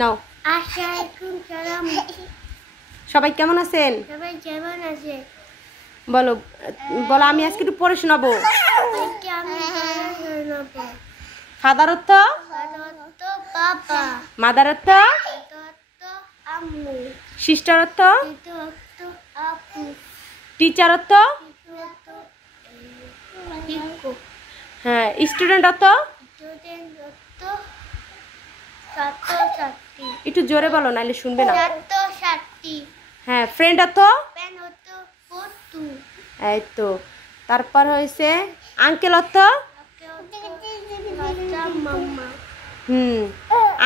নাও। সবাই কেমন আছেন? বলো বলো আমি আজকে একটু পড়ে শোনাবো। ফাদার অর্থ মাদার অর্থ সিস্টার অর্থ টিচার অর্থ হ্যাঁ স্টুডেন্ট অর্থ একটু জোরে বলো নাহলে শুনবে না। হ্যাঁ ফ্রেন্ড অর্থ এই তো। তারপর হয়েছে আঙ্কেল অর্থ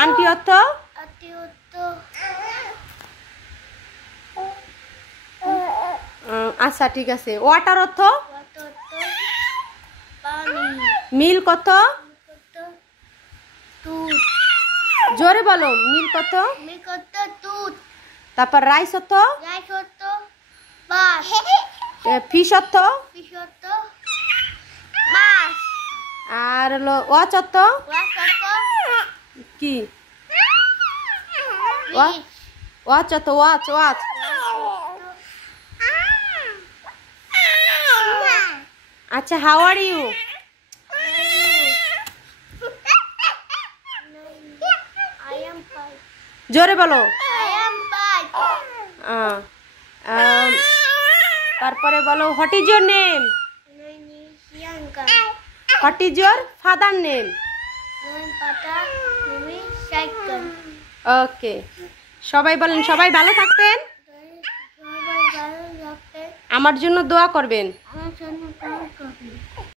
আন্টি অর্থ আচ্ছা ঠিক আছে। ওয়াটার অর্থ মিল্ক অর্থ জোরে বলো মিল্ক অর্থ তারপর রাইস অর্থ ফিশ অর্থ আর হলো ওয়াচ অর্থ কি ওয়াচ অর্থ ওয়াচ ওয়াচ আচ্ছা হাউ আর ইউ জোরে বলো। তারপরে বলো what is your name what is your father name okay সবাই বলেন সবাই ভালো থাকবেন আমার জন্য দোয়া করবেন।